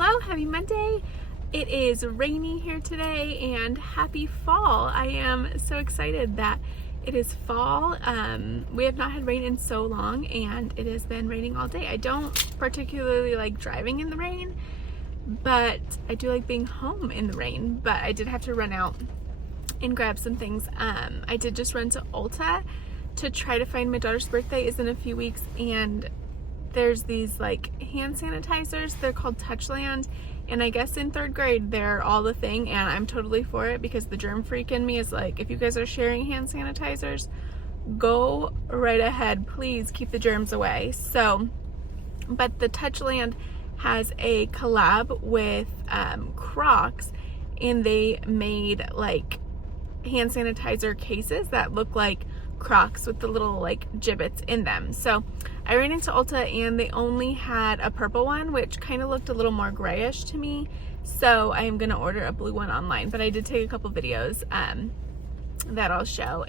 Hello, happy Monday. It is rainy here today and happy fall. I am so excited that it is fall. We have not had rain in so long and it has been raining all day. I don't particularly like driving in the rain, but I do like being home in the rain. But I did have to run out and grab some things. I did just run to Ulta to try to find, my daughter's birthday is in a few weeks, and there's these like hand sanitizers. They're called Touchland, and I guess in 3rd grade they're all the thing, and I'm totally for it because the germ freak in me is like, if you guys are sharing hand sanitizers, go right ahead, please keep the germs away. So, but the Touchland has a collab with Crocs, and they made like hand sanitizer cases that look like Crocs with the little like gibbets in them. So I ran into Ulta and they only had a purple one, which kind of looked a little more grayish to me. So I am gonna order a blue one online, but I did take a couple videos that I'll show.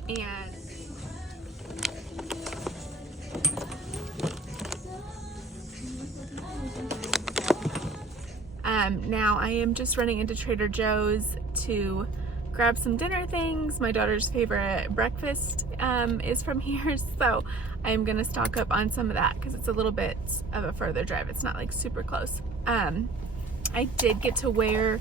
And now I am just running into Trader Joe's to grab some dinner things. My daughter's favorite breakfast is from here, so I'm gonna stock up on some of that because it's a little bit of a further drive. It's not like super close. I did get to wear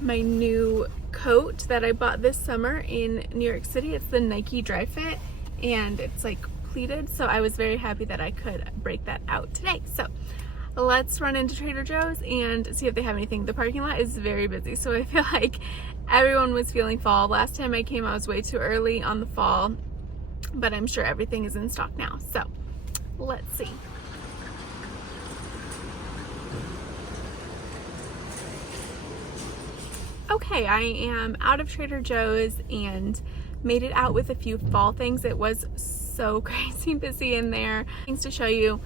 my new coat that I bought this summer in New York City. It's the Nike Dry Fit, and it's like pleated, so I was very happy that I could break that out today. So let's run into Trader Joe's and see if they have anything. The parking lot is very busy, so I feel like everyone was feeling fall. Last time I came, I was way too early on the fall, but I'm sure everything is in stock now. So let's see. Okay, I am out of Trader Joe's and made it out with a few fall things. It was so crazy busy in there. Things to show you.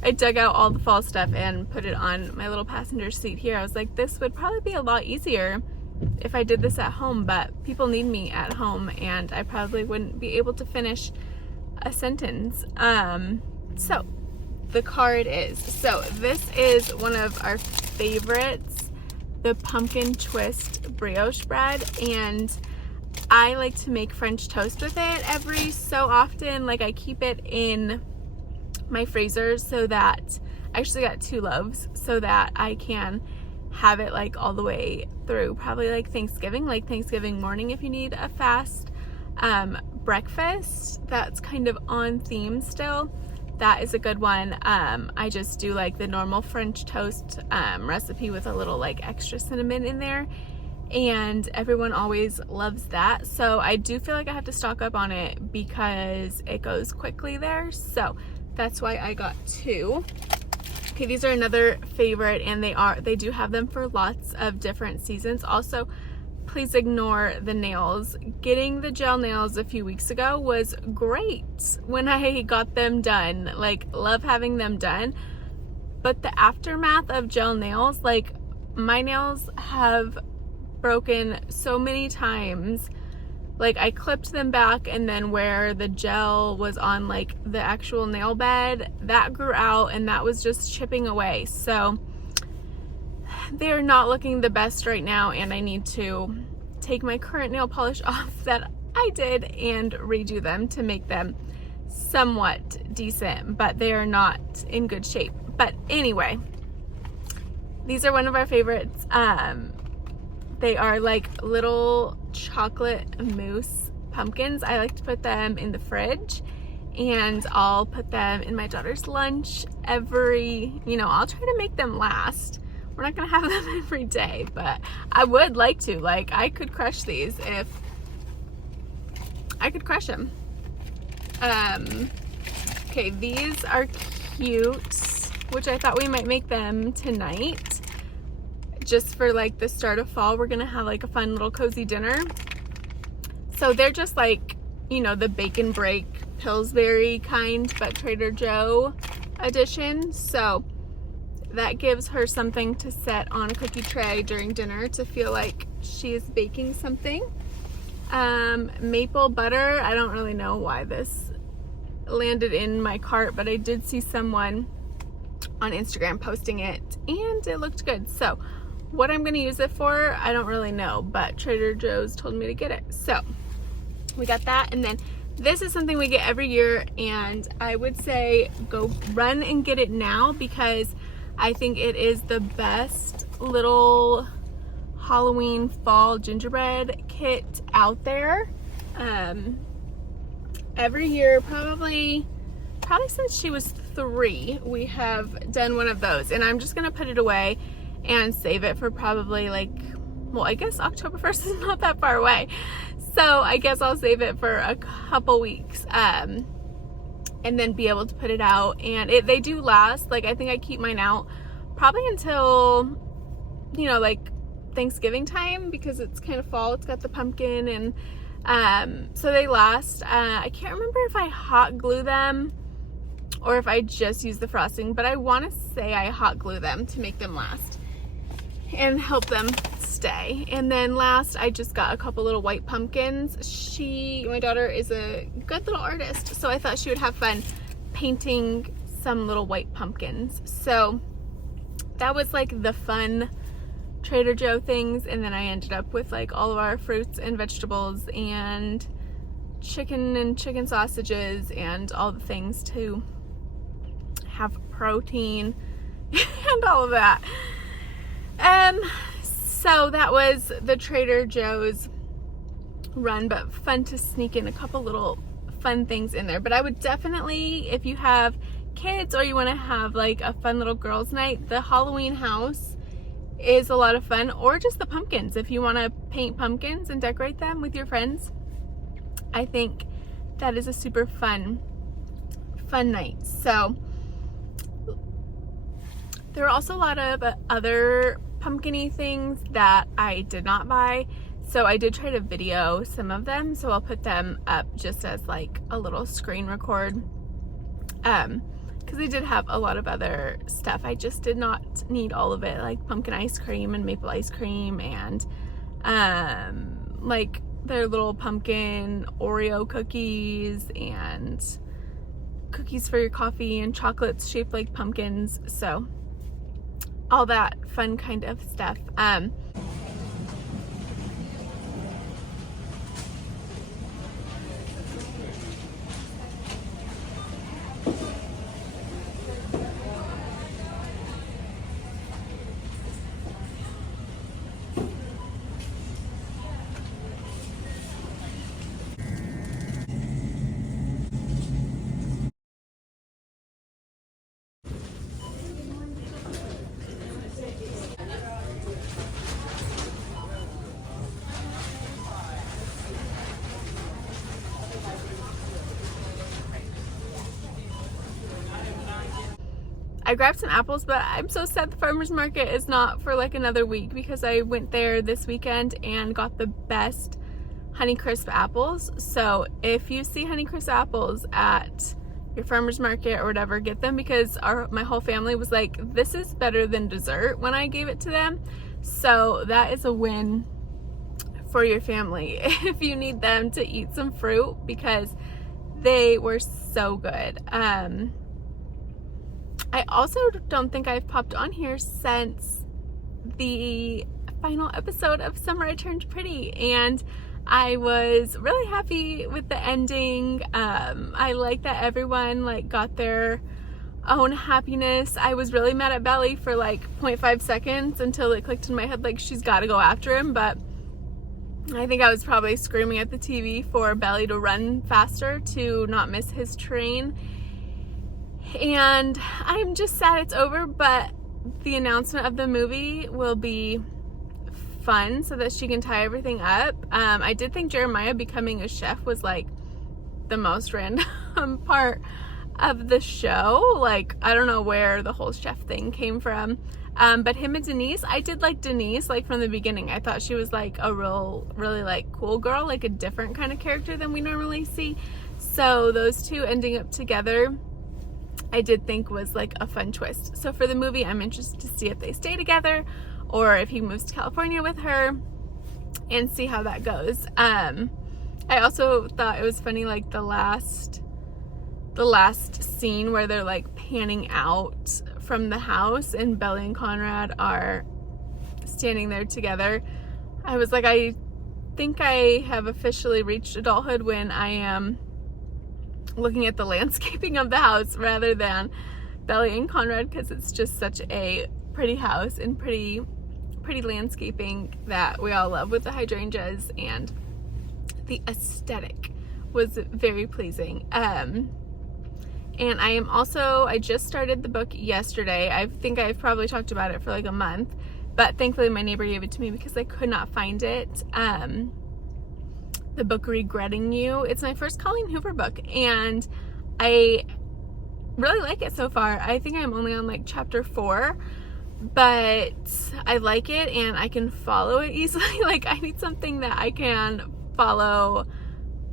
I dug out all the fall stuff and put it on my little passenger seat here. I was like, this would probably be a lot easier if I did this at home, but people need me at home and I probably wouldn't be able to finish a sentence. So the card is, so this is one of our favorites, the pumpkin twist brioche bread, and I like to make French toast with it every so often. Like, I keep it in my freezer so that I actually got 2 loaves so that I can have it like all the way through, probably like Thanksgiving morning if you need a fast breakfast that's kind of on theme still. That is a good one. I just do like the normal French toast recipe with a little like extra cinnamon in there, and everyone always loves that. So I do feel like I have to stock up on it because it goes quickly there. So that's why I got 2. Okay, these are another favorite, and they do have them for lots of different seasons. Also, please ignore the nails. Getting the gel nails a few weeks ago was great when I got them done. Like, love having them done. But the aftermath of gel nails, like, my nails have broken so many times. Like, I clipped them back, and then where the gel was on like the actual nail bed, that grew out and that was just chipping away. So they're not looking the best right now, and I need to take my current nail polish off that I did and redo them to make them somewhat decent, but they are not in good shape. But anyway, these are one of our favorites. They are like little chocolate mousse pumpkins. I like to put them in the fridge, and I'll put them in my daughter's lunch I'll try to make them last. We're not gonna have them every day, but I would like to. Like, I could crush these if I could crush them. Okay, these are cute, which I thought we might make them tonight. Just for like the start of fall, we're gonna have like a fun little cozy dinner. So they're just like, the bacon break Pillsbury kind, but Trader Joe edition. So that gives her something to set on a cookie tray during dinner to feel like she is baking something. Maple butter, I don't really know why this landed in my cart, but I did see someone on Instagram posting it, and it looked good. So what I'm gonna use it for, I don't really know, but Trader Joe's told me to get it. So we got that, and then this is something we get every year, and I would say go run and get it now because I think it is the best little Halloween fall gingerbread kit out there. Every year, probably since she was 3, we have done one of those, and I'm just gonna put it away and save it for probably like, well, I guess October 1st is not that far away. So I guess I'll save it for a couple weeks and then be able to put it out. And they do last. Like, I think I keep mine out probably until, you know, like Thanksgiving time because it's kind of fall. It's got the pumpkin, and so they last. I can't remember if I hot glue them or if I just use the frosting, but I want to say I hot glue them to make them last and help them stay. And then last, I just got a couple little white pumpkins. My daughter is a good little artist, so I thought she would have fun painting some little white pumpkins. So that was like the fun Trader Joe things, and then I ended up with like all of our fruits and vegetables and chicken sausages and all the things to have protein and all of that. So that was the Trader Joe's run, but fun to sneak in a couple little fun things in there. But I would definitely, if you have kids or you want to have like a fun little girls' night, the Halloween house is a lot of fun, or just the pumpkins. If you want to paint pumpkins and decorate them with your friends, I think that is a super fun night. So there are also a lot of other pumpkin-y things that I did not buy, so I did try to video some of them, so I'll put them up just as like a little screen record, because they did have a lot of other stuff. I just did not need all of it, like pumpkin ice cream and maple ice cream, and like their little pumpkin Oreo cookies and cookies for your coffee and chocolates shaped like pumpkins. So all that fun kind of stuff. I grabbed some apples, but I'm so sad the farmer's market is not for like another week because I went there this weekend and got the best Honeycrisp apples. So if you see Honeycrisp apples at your farmer's market or whatever, get them, because my whole family was like, this is better than dessert when I gave it to them. So that is a win for your family if you need them to eat some fruit, because they were so good. I also don't think I've popped on here since the final episode of Summer I Turned Pretty, and I was really happy with the ending. I like that everyone like got their own happiness. I was really mad at Belly for like 0.5 seconds until it clicked in my head like she's got to go after him, but I think I was probably screaming at the TV for Belly to run faster to not miss his train. And I'm just sad it's over, but the announcement of the movie will be fun so that she can tie everything up. I did think Jeremiah becoming a chef was like the most random part of the show. Like, I don't know where the whole chef thing came from. But him and Denise, I did like Denise like from the beginning. I thought she was like a really like cool girl, like a different kind of character than we normally see. So those two ending up together, I did think was like a fun twist. So for the movie, I'm interested to see if they stay together or if he moves to California with her and see how that goes. I also thought it was funny, like the last scene where they're like panning out from the house and Belly and Conrad are standing there together, I was like, I think I have officially reached adulthood when I am looking at the landscaping of the house rather than Belly and Conrad, because it's just such a pretty house and pretty landscaping that we all love with the hydrangeas, and the aesthetic was very pleasing. And I just started the book yesterday. I think I've probably talked about it for like a month, but thankfully my neighbor gave it to me because I could not find it. The book Regretting You. It's my first Colleen Hoover book, and I really like it so far. I think I'm only on like chapter 4, but I like it and I can follow it easily. Like, I need something that I can follow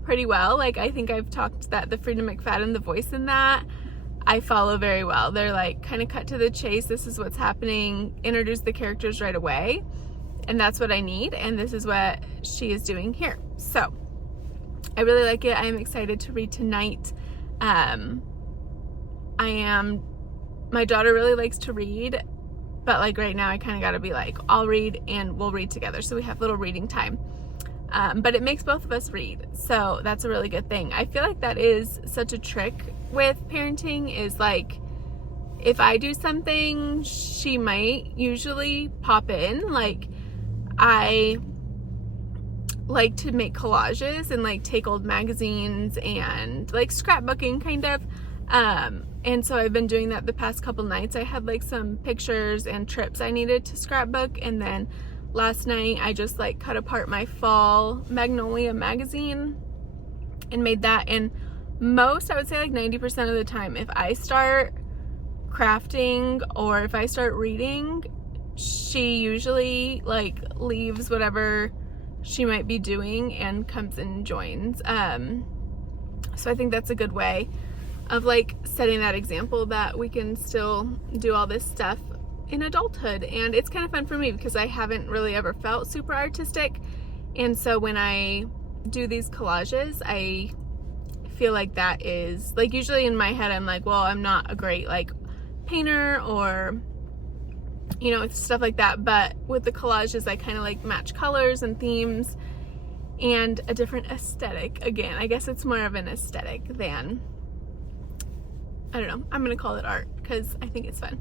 pretty well. Like, I think I've talked that the Freida McFadden, the voice in that, I follow very well. They're like kind of cut to the chase. This is what's happening. Introduce the characters right away. And that's what I need. And this is what she is doing here. So I really like it. I am excited to read tonight. My daughter really likes to read, but like right now I kind of got to be like, I'll read and we'll read together. So we have little reading time. But it makes both of us read. So that's a really good thing. I feel like that is such a trick with parenting, is like, if I do something, she might usually pop in. Like, I like to make collages and like take old magazines and like scrapbooking kind of. And so I've been doing that the past couple nights. I had like some pictures and trips I needed to scrapbook, and then last night I just like cut apart my fall Magnolia magazine and made that. And I would say like 90% of the time, if I start crafting or if I start reading, she usually like leaves whatever she might be doing and comes and joins. So I think that's a good way of like setting that example that we can still do all this stuff in adulthood. And it's kind of fun for me because I haven't really ever felt super artistic, and so when I do these collages, I feel like that is like, usually in my head I'm like, well, I'm not a great like painter or, you know, stuff like that, but with the collages I kind of like match colors and themes and a different aesthetic. Again, I guess it's more of an aesthetic than, I don't know, I'm gonna call it art because I think it's fun.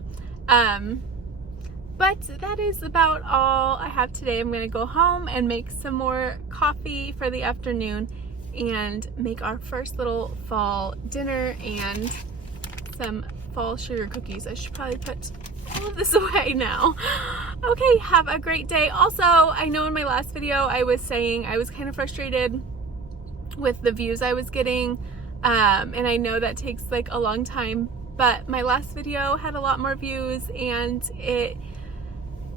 But that is about all I have today. I'm gonna go home and make some more coffee for the afternoon and make our first little fall dinner and some fall sugar cookies. I should probably put all of this away now. Okay, have a great day. Also, I know in my last video I was saying I was kind of frustrated with the views I was getting, and I know that takes like a long time, but my last video had a lot more views and it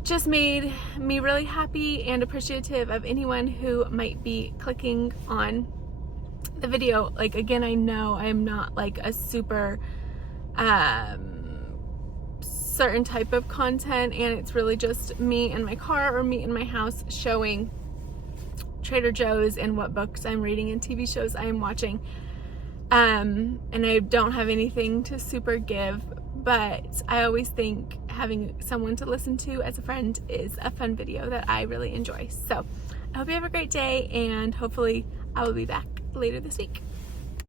just made me really happy and appreciative of anyone who might be clicking on the video. Like, again, I know I'm not like a super certain type of content, and it's really just me in my car or me in my house showing Trader Joe's and what books I'm reading and TV shows I am watching. And I don't have anything to super give, but I always think having someone to listen to as a friend is a fun video that I really enjoy. So I hope you have a great day, and hopefully I will be back later this week.